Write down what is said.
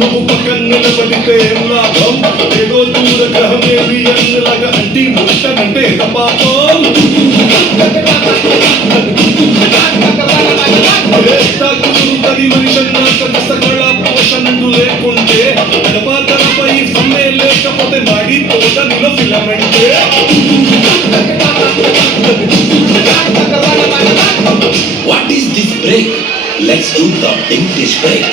నువ్వు పక్కన నిలబడితే ఏం లాభం ఏదో దూర గ్రహం ఏలియన్ లాగా అంటి ముట్టనంటే పాపం తది మనిషన్నా సకల పోషణలు లేకుంటే గడపాతలపై సమ్మె లేకపోతే మాడిపోత నిల ఫిలమెంటే What is this break? Let's do the English break.